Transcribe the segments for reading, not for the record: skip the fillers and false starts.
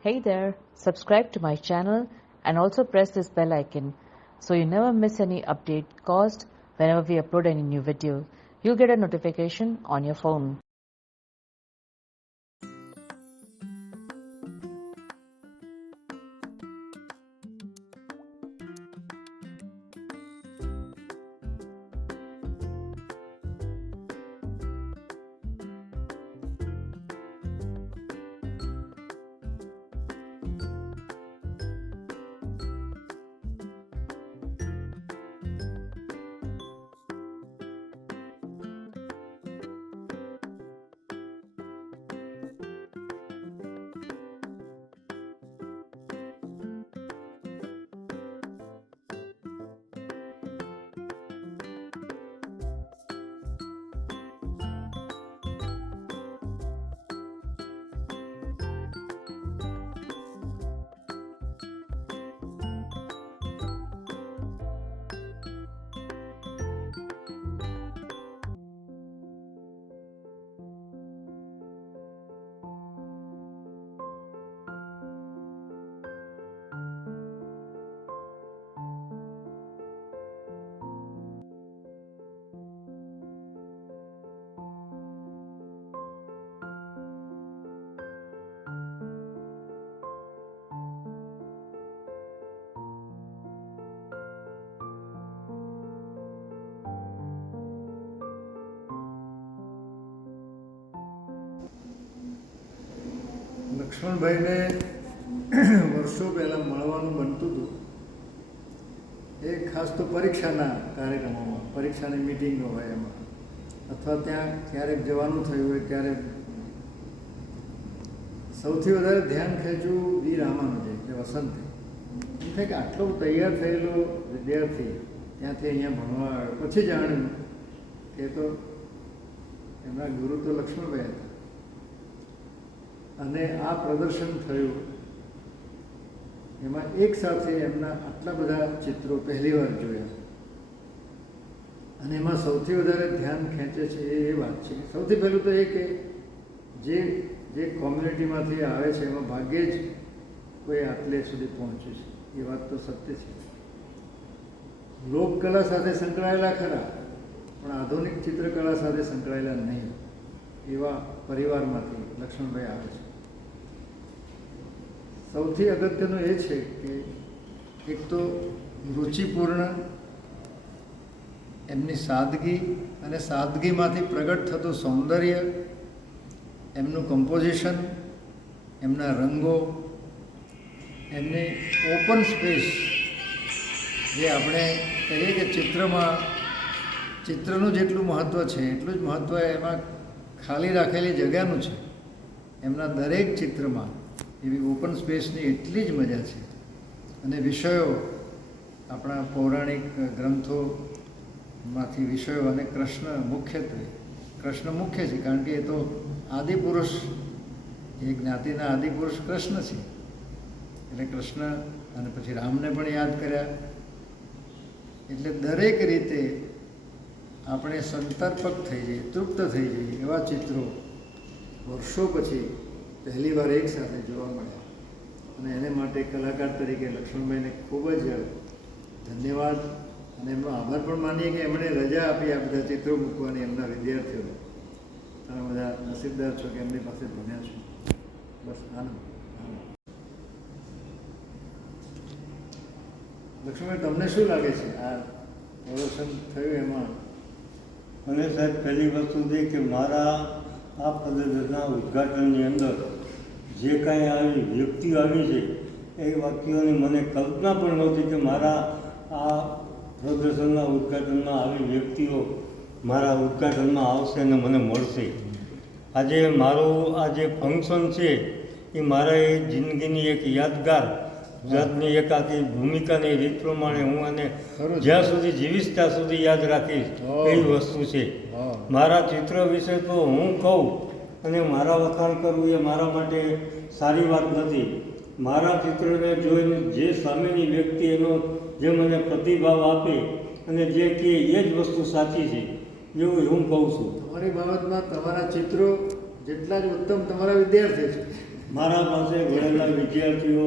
Hey there, subscribe to my channel and also press this bell icon so you never miss any update caused whenever we upload any new video. You'll get a notification on your phone. લક્ષ્મણભાઈને વર્ષો પહેલાં મળવાનું બનતું હતું એ ખાસ તો પરીક્ષાના કાર્યક્રમોમાં, પરીક્ષાની મિટિંગો હોય એમાં, અથવા ત્યાં ક્યારેક જવાનું થયું હોય ત્યારે સૌથી વધારે ધ્યાન ખેંચ્યું વી રામાનુજે એટલે વસંતે. એમ થાય કે આટલો તૈયાર થયેલો વિદ્યાર્થી ત્યાંથી અહીંયા ભણવા આવ્યો. પછી જાણ્યું કે તો એમના ગુરુ તો લક્ષ્મણભાઈ હતા. અને આ પ્રદર્શન થયું એમાં એક સાથે એમના આટલા બધા ચિત્રો પહેલીવાર જોયા. અને એમાં સૌથી વધારે ધ્યાન ખેંચે છે એ વાત છે. સૌથી પહેલું તો એ કે જે કોમ્યુનિટીમાંથી આવે છે એમાં ભાગ્યે જ કોઈ આટલે સુધી પહોંચ્યું છે. એ વાત તો સત્ય છે. લોકકલા સાથે સંકળાયેલા ખરા, પણ આધુનિક ચિત્રકલા સાથે સંકળાયેલા નહીં. એવા પરિવારમાંથી લક્ષ્મણભાઈ આવે છે. સૌથી અગત્યનું એ છે કે એક તો રુચિપૂર્ણ એમની સાદગી અને સાદગીમાંથી પ્રગટ થતું સૌંદર્ય, એમનું કમ્પોઝિશન, એમના રંગો, એમની ઓપન સ્પેસ, જે આપણે કહીએ કે ચિત્રનું જેટલું મહત્ત્વ છે એટલું જ મહત્ત્વ એમાં ખાલી રાખેલી જગ્યાનું છે. એમના દરેક ચિત્રમાં એવી ઓપન સ્પેસની એટલી જ મજા છે. અને વિષયો આપણા પૌરાણિક ગ્રંથોમાંથી વિષયો અને કૃષ્ણ મુખ્ય છે, કારણ કે એ તો આદિપુરુષ, એ જ્ઞાતિના આદિપુરુષ કૃષ્ણ છે. એટલે કૃષ્ણ અને પછી રામને પણ યાદ કર્યા. એટલે દરેક રીતે આપણે સંતર્પક થઈ જઈએ, તૃપ્ત થઈ જઈએ એવા ચિત્રો વર્ષો પછી પહેલીવાર એક સાથે જોવા મળ્યા. અને એને માટે કલાકાર તરીકે લક્ષ્મણભાઈને ખૂબ જ ધન્યવાદ અને એમનો આભાર પણ માનીએ કે એમણે રજા આપી આ બધા ચિત્રો મૂકવાની એમના વિદ્યાર્થીઓને. તમે બધા નસીબદાર છો કે એમની પાસે ભણ્યા છો. બસ આનંદ. લક્ષ્મણભાઈ, તમને શું લાગે છે આ પ્રદર્શન થયું એમાં? મને સાહેબ પહેલી વસ્તુ છે કે મારા આ પ્રદર્શનના ઉદ્ઘાટનની અંદર જે કાંઈ આવી વ્યક્તિઓ આવી છે એ વ્યક્તિઓની મને કલ્પના પણ નહોતી કે મારા આ પ્રદર્શનના ઉદ્ઘાટનમાં આવી વ્યક્તિઓ મારા ઉદ્ઘાટનમાં આવશે અને મને મળશે. આજે મારું આ જે ફંક્શન છે એ મારા એ જિંદગીની એક યાદગાર જાતની એક આખી ભૂમિકાની રીત પ્રમાણે હું આને જ્યાં સુધી જીવીશ ત્યાં સુધી યાદ રાખીશ એવી વસ્તુ છે. મારા ચિત્ર વિશે તો હું કહું અને મારા વખાણ કરવું એ મારા માટે સારી વાત નથી. મારા ચિત્રને જોઈને જે સામેની વ્યક્તિ એનો જે મને પ્રતિભાવ આપે અને જે કહે એ જ વસ્તુ સાચી છે એવું હું કહું છું. તમારી બાબતમાં તમારા ચિત્રો જેટલા જ ઉત્તમ તમારા વિદ્યાર્થી છે. મારા પાસે ભણેલા વિદ્યાર્થીઓ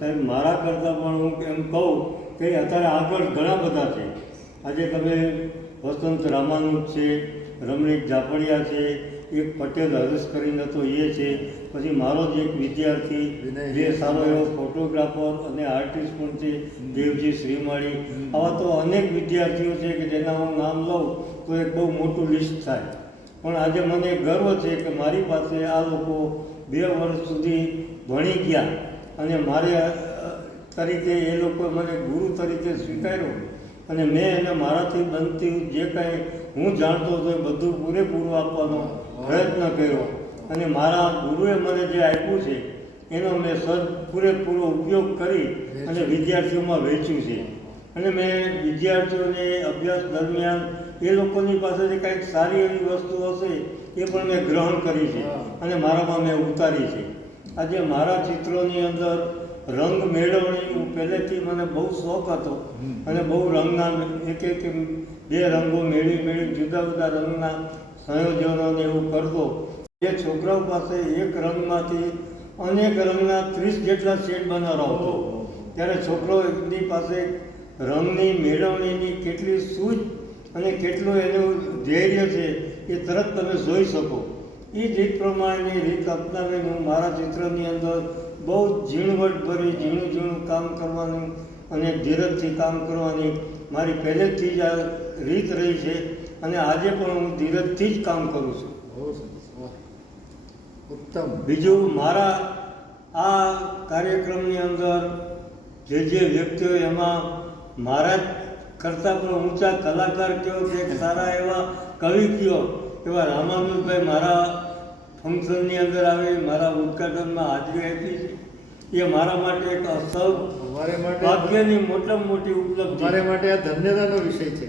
સાહેબ મારા કરતાં પણ હું એમ કહું કે અત્યારે આગળ ઘણા બધા છે. આજે તમે વસંત રામાનુજ છે, રમણીક ઝાપડિયા છે, એક પટેલ હરેશ કરીને તો એ છે, પછી મારો જ એક વિદ્યાર્થી જે સારો એવો ફોટોગ્રાફર અને આર્ટિસ્ટ પણ છે, દેવજી શ્રીમાળી. આવા તો અનેક વિદ્યાર્થીઓ છે કે જેના હું નામ લઉં તો એક બહુ મોટું લિસ્ટ થાય. પણ આજે મને ગર્વ છે કે મારી પાસે આ લોકો 2 વર્ષ સુધી ભણી ગયા અને મારે તરીકે એ લોકોએ મને ગુરુ તરીકે સ્વીકાર્યો અને મેં એને મારાથી બનતી જે કાંઈ હું જાણતો હતો એ બધું પૂરેપૂરું આપવાનો પ્રયત્ન કર્યો અને મારા ગુરુએ મને જે આપ્યું છે એનો મેં પૂરેપૂરો ઉપયોગ કરી અને વિદ્યાર્થીઓમાં વહેંચ્યું છે. અને મેં વિદ્યાર્થીઓને અભ્યાસ દરમિયાન એ લોકોની પાસેથી કંઈક સારી એવી વસ્તુ હશે એ પણ મેં ગ્રહણ કરી છે અને મારામાં મેં ઉતારી છે. આજે મારા ચિત્રોની અંદર રંગ મેળવણી પહેલેથી મને બહુ શોખ હતો અને બહુ રંગના એક 2 રંગો મેળવી જુદા જુદા રંગના સંયોજનોને એવું કરતો. એ છોકરાઓ પાસે એક રંગમાંથી અનેક રંગના 30 જેટલા શેડ બનાવતો. ત્યારે છોકરોની પાસે રંગની મેળવણીની કેટલી સૂઝ અને કેટલું એનું ધૈર્ય છે એ તરત તમે જોઈ શકો. એ જ રીત પ્રમાણેની રીત અપનાવીને હું મારા ચિત્રની અંદર બહુ ઝીણવટભરી ઝીણું કામ કરવાનું અને ધીરજથી કામ કરવાની મારી પહેલેથી જ આ રીત રહી છે અને આજે પણ હું ધીરજથી જ કામ કરું છું. ઉત્તમ. બીજું મારા આ કાર્યક્રમની અંદર જે વ્યક્તિઓ એમાં મારા કરતાં પણ ઊંચા કલાકાર કયો કે સારા એવા કવિ કયો એવા રામાનુજભાઈ મારા ફંક્શનની અંદર આવી મારા ઉદ્ઘાટનમાં હાજરી આપી છે. એ મારા માટે એક અસલ ભાગ્યની મોટામાં મોટી ઉપલબ્ધિ. મારે માટે આ ધન્યતાનો વિષય છે.